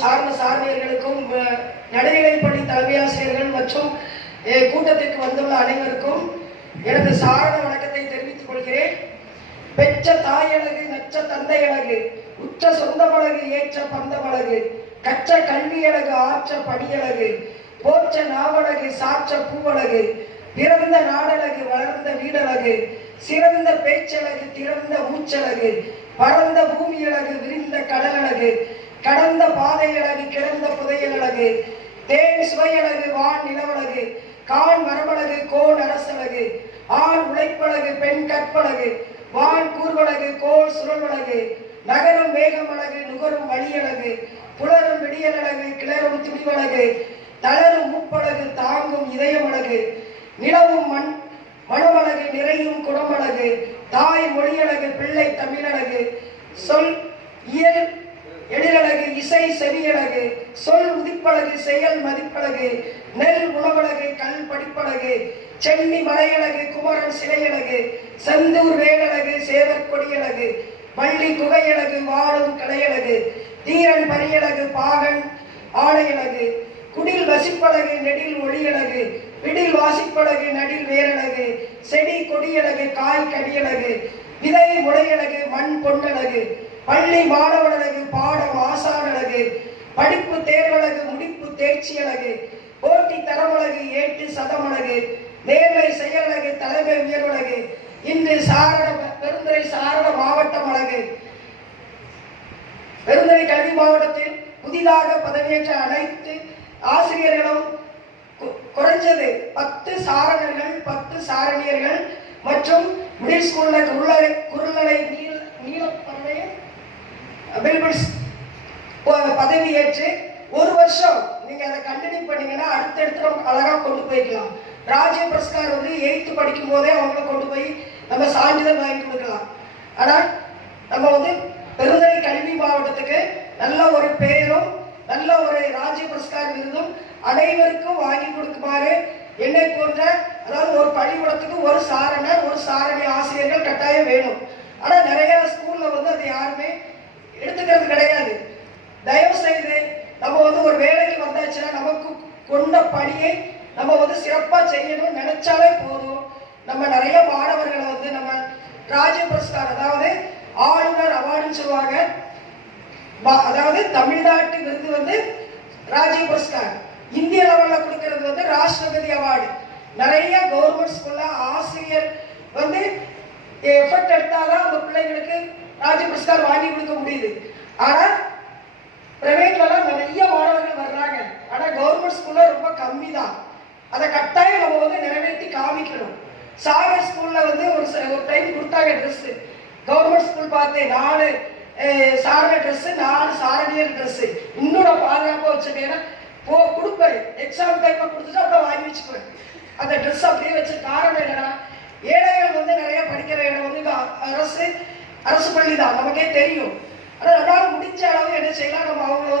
சார்ந்த சாரணியர்களுக்கும் நடுநிலைப்பள்ளி தலைமை ஆசிரியர்கள் மற்றும் கூட்டத்திற்கு வந்துள்ள அனைவருக்கும் எனது சாரண வணக்கத்தை தெரிவித்துக் கொள்கிறேன். பெற்ற தாயழகு நச்ச தந்தையழகு உற்ற சொந்தமழகு ஏற்ற பந்தமழகு கற்ற கல்வியழகு ஆற்ற படியழகு போற்ற நாவழகு சாற்ற பூவழகு பிறந்த நாடழகு வளர்ந்த வீடழகு சிறந்த பேச்சழகு திறந்த மூச்சழகு பரந்த பூமியழகு விரிந்த கடலழகு கடந்த பாதையழகு கிடந்த புதையல் அழகு தேன் சுவையழகு வான் நிலவழகு கான் மரபழகு கோன் அரசழகு ஆண் உழைப்பழகு பெண் கற்பழகு வான் கூர்வழகு கோல் சுழல்வழகு நகரும் வேகமழகு நுகரும் வழியழகு புலரும் விடியலழகு கிளறும் துடிவழகு தளரும் முப்பழகு தாங்கும் இதயமழகு நிலவும் மண் மணமழகு நிறையும் குடமழகு தாய் மொழியழகு பிள்ளை தமிழழகு சொல் இயல் எழில இசை செவியழகு சொல் உதிப்பழகு செயல் மதிப்பழகு நெல் உணவழகு கல் படிப்பழகு சென்னி மலையழகு குமரன் சிலையழகு செந்தூர் வேலழகு சேவர் கொடியழகு வள்ளி குகையழகு வாழும் கலையழகு தீரன் பரியழகு பாகன் ஆடையழகு குடில் வசிப்பழகு நெடில் ஒளியழகு விடில் வாசிப்பழகு நடில் வேரழகு செடி கொடியழகு காய் கடியழகு விதை முளையழகு மண் பொன்னழகு பள்ளி மாணவனழகு பாடம் ஆசானழகு படிப்பு தேர்வழகு முடிப்பு தேர்ச்சி அழகு போட்டி தரமழகு ஏட்டு சதமழகு நேர்மை செயலழகு தலைமை உயர்வழகு இன்று சாரண பெருந்துறை சாரண மாவட்டம் அழகு பெருந்துறை கல்வி மாவட்டத்தில் புதிதாக பதவியேற்ற அனைத்து ஆசிரியர்களும் குறைஞ்சது பத்து சாரணர்கள் பத்து சாரணியர்கள் மற்றும் மிடில் ஸ்கூல்ல குருளை குருளலை நீல நீலப்பறவை பில்பிள் பதவி ஏற்று ஒரு வருஷம் நீங்க அதை கண்டினியூ பண்ணீங்கன்னா அடுத்தடுத்து நம்ம அழகா கொண்டு போய்க்கலாம். ராஜ்ய புரஸ்கார் வந்து எயித்து படிக்கும் போதே அவங்கள கொண்டு போய் நம்ம சான்றிதழ் வாங்கி கொடுக்கலாம். ஆனால் நம்ம வந்து பெருந்துறை கல்வி மாவட்டத்துக்கு நல்ல ஒரு பெயரும் நல்ல ஒரு ராஜ்ய புரஸ்கார் விருதும் அனைவருக்கும் வாங்கி கொடுக்குமாறு என்னை போன்ற அதாவது ஒரு பள்ளிக்கூடத்துக்கு ஒரு சாரணர் ஒரு சாரணி ஆசிரியர்கள் கட்டாயம் வேணும். ஆனால் நிறைய ஸ்கூல்ல வந்து அது யாருமே எடுத்துக்கிறது கிடையாது. தயவு செய்து நம்ம வந்து ஒரு வேலைக்கு வந்தாச்சுன்னா நமக்கு கொண்ட பணியை நம்ம வந்து சிறப்பாக செய்யணும்னு நினைச்சாலே போதும். நம்ம நிறைய மாணவர்களை வந்து நம்ம ராஜ்ய புரஸ்கார் அதாவது ஆளுநர் அவார்டுன்னு சொல்லுவாங்க. அதாவது தமிழ்நாட்டு விருது வந்து ராஜ்ய புரஸ்கார். இந்திய லெவலில் கொடுக்கறது வந்து ராஷ்டிரபதி அவார்டு. நிறைய கவர்மெண்ட் ஸ்கூல்ல ஆசிரியர் வந்து எஃபர்ட் எடுத்தாதான் அந்த பிள்ளைங்களுக்கு ராஜ்ய புரஸ்கார் வாங்கி கொடுக்க முடியுது. ஆனா பிரைவேட்லலாம் நிறைய மாணவர்கள் வர்றாங்க. ஆனா கவர்மெண்ட் ஸ்கூல்ல ரொம்ப கம்மி தான் அதை கட்டாயம் நம்ம வந்து நிறைவேற்றி காமிக்கணும். சாகர் ஸ்கூல்ல வந்து ஒரு ச- ஒரு டைம் கொடுத்தாங்க ட்ரெஸ் கவர்மெண்ட் ஸ்கூல் பார்த்தேன் நாலு சாரண ட்ரெஸ் நாலு சாரணியர் ட்ரெஸ் இன்னும் நான் பாதுகாப்பாக வச்சிருக்கேன். ஏன்னா போ கொடுப்பேன். எக்ஸாம் டைம்ல கொடுத்துட்டு அப்புறம் வாங்கி வச்சுக்குவேன். அந்த ட்ரெஸ் அப்படியே வச்சு காரணம் என்னன்னா ஏழைகள் வந்து நிறைய அரசு அரசு பள்ளி தான் நமக்கே தெரியும். ஆனால் நம்மளால முடிஞ்ச அளவு என்ன செய்யலாம்? நம்ம அவங்கள